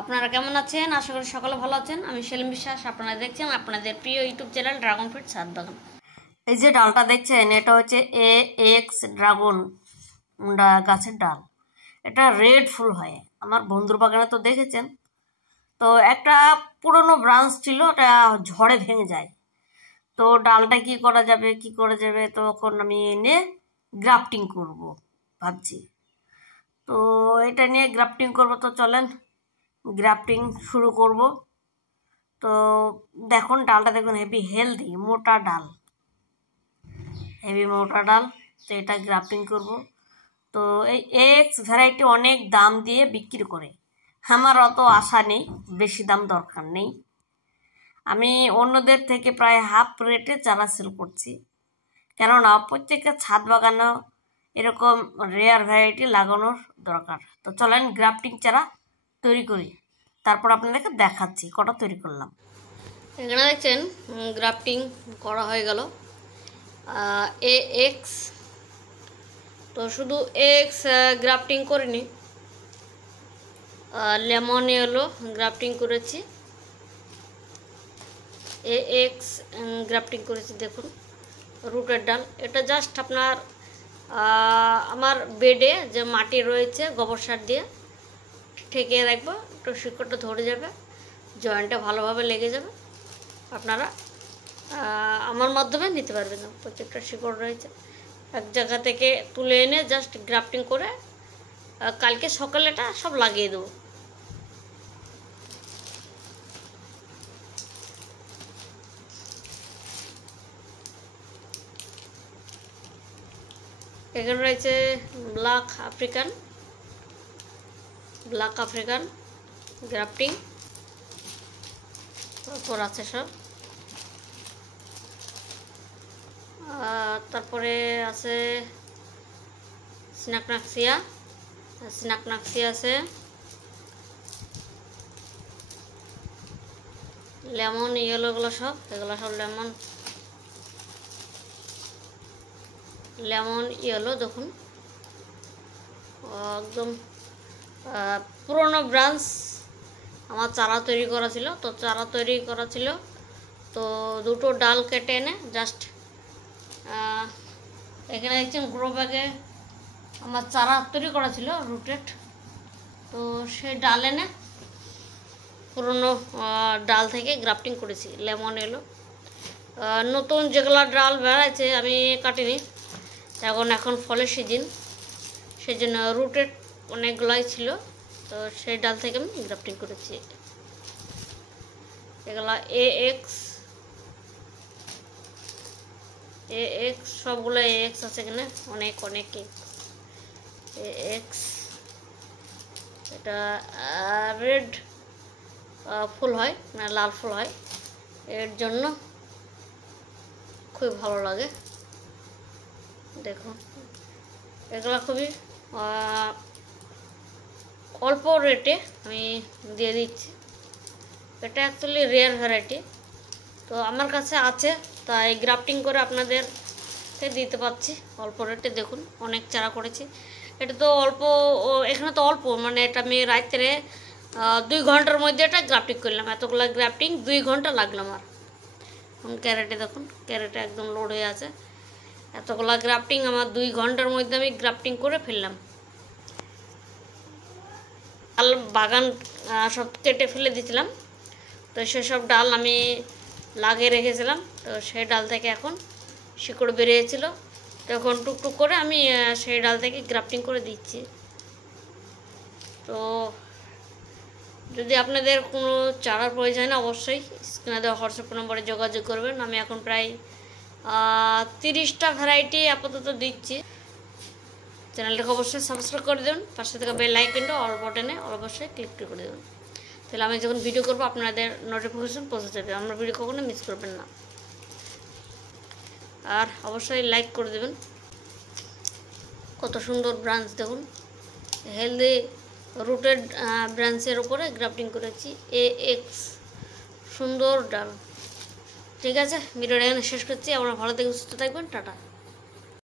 আপনারা কেমন আছেন? আশা করি সকলে ভালো আছেন। আমি সেলিম বিশ্বাস, আপনারা দেখছেন আপনাদের প্রিয় ইউটিউব চ্যানেল ড্রাগন ফ্রুট ছাদ বাগান। এই যে ডালটা দেখছেন, এটা হচ্ছে এক্স ড্রাগন গাছের ডাল। এটা রেড ফুল হয়। আমার বন্ধুর বাগানে তো দেখেছেন। তো একটা পুরনো ব্রাঞ্চ ছিল, ওটা ঝড়ে ভেঙে যায়। তো ডালটা কি করা যাবে তখন আমি এনে গ্রাফটিং করব ভাবছি। তো এটা নিয়ে গ্রাফটিং করব, তো চলেন গ্রাফটিং শুরু করব। তো দেখুন ডালটা দেখুন, হেভি হেলদি মোটা ডাল, তো এটা গ্রাফটিং করব। তো এই এক্স ভ্যারাইটি অনেক দাম দিয়ে বিক্রি করে, আমার অত আশা নেই, বেশি দাম দরকার নেই। আমি অন্যদের থেকে প্রায় হাফ রেটে চারা সেল করছি, কেননা প্রত্যেকটা ছাদ বাগানে এরকম রেয়ার ভ্যারাইটি লাগানোর দরকার। তো চলেন গ্রাফটিং চারা তৈরি করি, তারপর আপনাদেরকে দেখাচ্ছি কটা তৈরি করলাম। এখানে দেখছেন গ্রাফটিং করা হয়ে গেল এক্স। তো শুধু এক্স গ্রাফটিং করিনি, লেমন ইয়েলো গ্রাফটিং করেছি, এক্স গ্রাফটিং করেছি। দেখুন রুটের ডাল, এটা জাস্ট আপনার আমার বেডে যে মাটি রয়েছে গোবর সার দিয়ে ঠেকে রাখবো, একটু শিকড়টা ধরে যাবে, জয়েন্টটা ভালোভাবে লেগে যাবে। আপনারা আমার মাধ্যমে নিতে পারবেন না। প্রত্যেকটা শিকড় রয়েছে, এক জায়গা থেকে তুলে এনে জাস্ট গ্রাফটিং করে কালকে সকালে এটা সব লাগিয়ে দেবো। এখানে রয়েছে ব্ল্যাক আফ্রিকান গ্রাফটিং, তারপর আছে সব, তারপরে আছে স্নাকনাক্সিয়া আছে, লেমন ইয়েলোগুলো সব, এগুলো সব লেমন ইয়েলো। দেখুন একদম পুরনো ব্রাঞ্চ আমার চারা তৈরি করা ছিল। তো দুটো ডাল কেটে এনে জাস্ট এখানে দেখছেন গ্রো ব্যাগে আমার চারা তৈরি করা ছিল রুটেড। তো সেই ডাল এনে পুরনো ডাল থেকে গ্রাফটিং করেছি, লেমন এলো। নতুন যেগুলো ডাল বেড়াচ্ছে আমি কাটিনি, এখন ফলের সিজন, সেই জন্য রুটেড অনেকগুলাই ছিল। তো সেই ডাল থেকে আমি গ্রাফটিং করেছি। এগুলা এক্স সবগুলো এক্স আছে, এখানে অনেক এক্স। এটা রেড ফুল হয়, মানে লাল ফুল হয়, এর জন্য খুবই ভালো লাগে। দেখুন এগুলো খুবই অল্প রেটে আমি দিয়ে দিচ্ছি। এটা অ্যাকচুয়ালি রেয়ার ভ্যারাইটি, তো আমার কাছে আছে, তাই গ্রাফটিং করে আপনাদেরকে দিতে পারছি অল্প রেটে। দেখুন অনেক চারা করেছি, এটা তো অল্প, এখানে তো অল্প, মানে এটা আমি রাত্রে 2 ঘন্টার মধ্যে এটা গ্রাফটিং করলাম। এতগুলো গ্রাফটিং 2 ঘন্টা লাগলো আমার। ক্যারেটে দেখুন, ক্যারেটে একদম লোড হয়ে আছে। এতগুলো গ্রাফটিং আমার 2 ঘন্টার মধ্যে আমি গ্রাফটিং করে ফেললাম। ডাল বাগান সব কেটে ফেলে দিয়েছিলাম, তো সেসব ডাল আমি লাগিয়ে রেখেছিলাম। তো সেই ডাল থেকে এখন শিকড় বেরিয়েছিল, তখন টুকটুক করে আমি সেই ডাল থেকে গ্রাফটিং করে দিচ্ছি। তো যদি আপনাদের কোনো চারার প্রয়োজন হয়, অবশ্যই স্ক্রিনে দেওয়া হোয়াটসঅ্যাপ নম্বরে যোগাযোগ করবেন। আমি এখন প্রায় 30টা ভ্যারাইটি আপাতত দিচ্ছি। চ্যানেলটাকে অবশ্যই সাবস্ক্রাইব করে দেবেন, পাশে থেকে বেল আইকনটা অল বাটনে অবশ্যই ক্লিক করে দেবেন, তাহলে আমি যখন ভিডিও করবো আপনাদের নোটিফিকেশন পৌঁছে যাবে, আমরা ভিডিও কখনো মিস করবেন না। আর অবশ্যই লাইক করে দেবেন। কত সুন্দর ব্রাঞ্চ দেখুন, হেলদি রুটেড ব্রাঞ্চের উপরে গ্রাফটিং করেছি এক্স, সুন্দর ডাল। ঠিক আছে, ভিডিওটা এখানে শেষ করছি। আপনারা ভালো থেকে সুস্থ থাকবেন, টাটা।